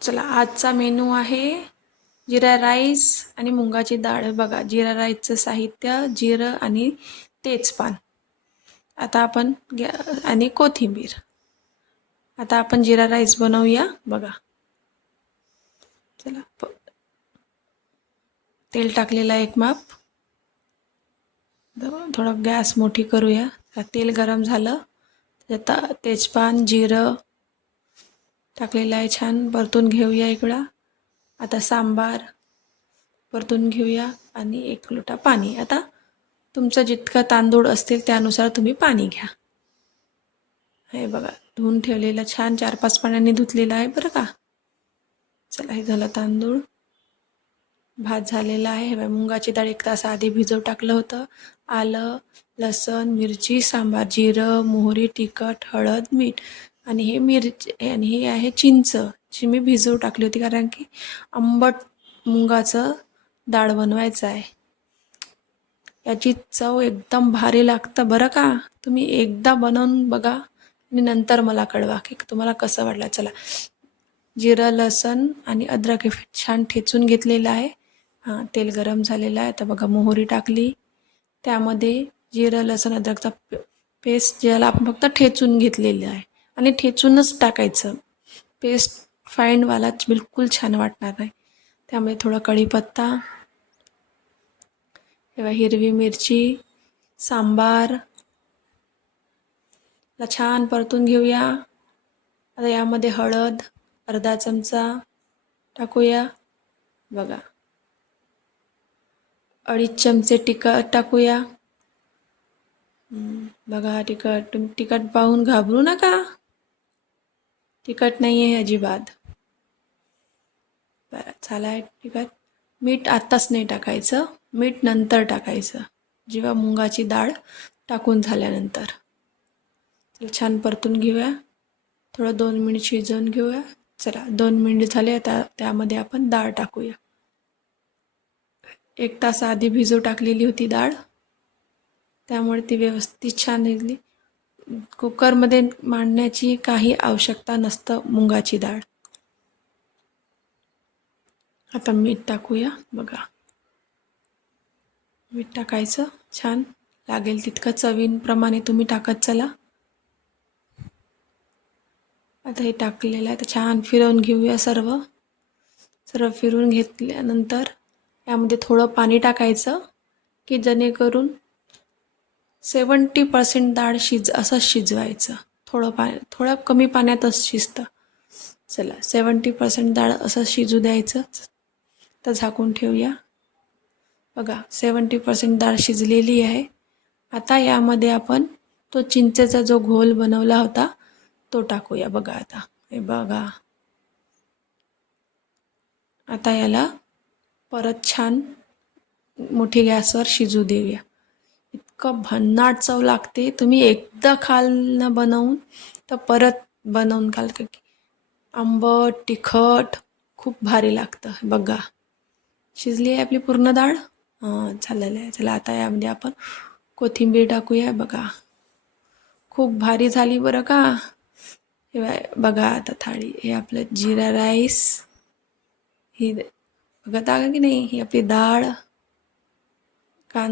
चला आजचा मेनू आहे जिरा राईस आणि मुंगाची डाळ. बघा जिरा राईसचं साहित्य जिरं आणि तेजपान. आता आपण गॅ आणि कोथिंबीर. आता आपण जिरा राईस बनवूया बघा. चला प तेल टाकलेला एक माप. थोडं गॅस मोठी करूया. तेल गरम झालं. त्यात तेजपान जिरं टाकलेलं आहे छान. परतून घेऊया इकडं. आता सांबार परतून घेऊया आणि एक लोटा पाणी. आता तुमचं जितकं तांदूळ असतील त्यानुसार तुम्ही पाणी घ्या. हे बघा धुवून ठेवलेलं छान. चार पाच पाण्याने धुतलेलं आहे बरं का? चला हे झालं तांदूळ. भात झालेला आहे. हे बघा, मुंगाची डाळ एक तास आधी भिजव टाकलं होतं. आलं लसण मिरची सांबार जिरं मोहरी तिखट हळद मीठ. आणि हे मिरची आणि हे आहे चिंच जी मी भिजवू टाकली होती कारण की आंबट मुंगाचं डाळ बनवायचं आहे. याची चव एकदम भारी लागतं. बरं का? तुम्ही एकदा बनवून बघा आणि नंतर मला कळवा की तुम्हाला कसं वाटलं. चला. जिरं लसण आणि अद्रक हे छान ठेचून घेतलेलं आहे. हां तेल गरम झालेलं आहे. तर बघा मोहरी टाकली. त्यामध्ये जिरं लसण अद्रकचा पेस्ट ज्याला आपण फक्त ठेचून घेतलेलं आहे. आणि ठेचूनच टाकायचं. पेस्ट फाईंडवाला बिलकुल छान वाटणार नाही. त्यामुळे थोडा कढीपत्ता किंवा हिरवी मिरची सांबार ला छान परतून घेऊया. आता यामध्ये हळद अर्धा चमचा टाकूया. बघा. अडीच चमचे तिखट टाकूया. बघा तिखट तुम्ही तिखट पाहून घाबरू नका. तिखट नाही आहे अजिबात. बरं झालं आहे तिखट. मीठ आत्ताच नाही टाकायचं. मीठ नंतर टाकायचं. जेव्हा मुंगाची डाळ टाकून झाल्यानंतर. छान परतून घेऊया. थोडं दोन मिनिट शिजवून घेऊया. चला दोन मिनिट झाले. आता त्यामध्ये आपण डाळ टाकूया. एक तास आधी भिजू टाकलेली होती डाळ. त्यामुळे ती व्यवस्थित छान निघली. कुकरमध्ये मांडण्याची काही आवश्यकता नसतं मुंगाची डाळ. आता मीठ टाकूया. बघा. मीठ टाकायचं. छान लागेल तितकं चवींप्रमाणे तुम्ही टाकत चला. आता हे टाकलेलं आहे. तर छान फिरवून घेऊया सर्व. सर्व फिरवून घेतल्यानंतर यामध्ये थोडं पाणी टाकायचं की जेणेकरून सेवन्टी पर्सेंट डाळ शिज असंच शिजवायचं. थोडं पा थोडं कमी पाण्यातच शिजतं. चला सेवन्टी पर्सेंट डाळ असं शिजू द्यायचं. तर झाकून ठेवूया. बघा सेवन्टी पर्सेंट डाळ शिजलेली आहे. आता यामध्ये आपण तो चिंचेचा जो घोल बनवला होता तो टाकूया. बघा आता. हे बघा. आता याला परत छान मोठी गॅसवर शिजू देऊया. इतकं भन्नाट चव लागते. तुम्ही एकदा खाल न बनवून तर परत बनवून खाल का की आंबट तिखट खूप भारी लागतं. बघा. शिजली आहे आपली पूर्ण डाळ? हां झालेलं आहे. चला आता यामध्ये आपण कोथिंबीर टाकूया. बघा. खूप भारी झाली बरं का? हे बघा आता थाळी. हे आपलं जिरा राईस. ही बघत आलं की नाही? ही आपली डाळ. कांदा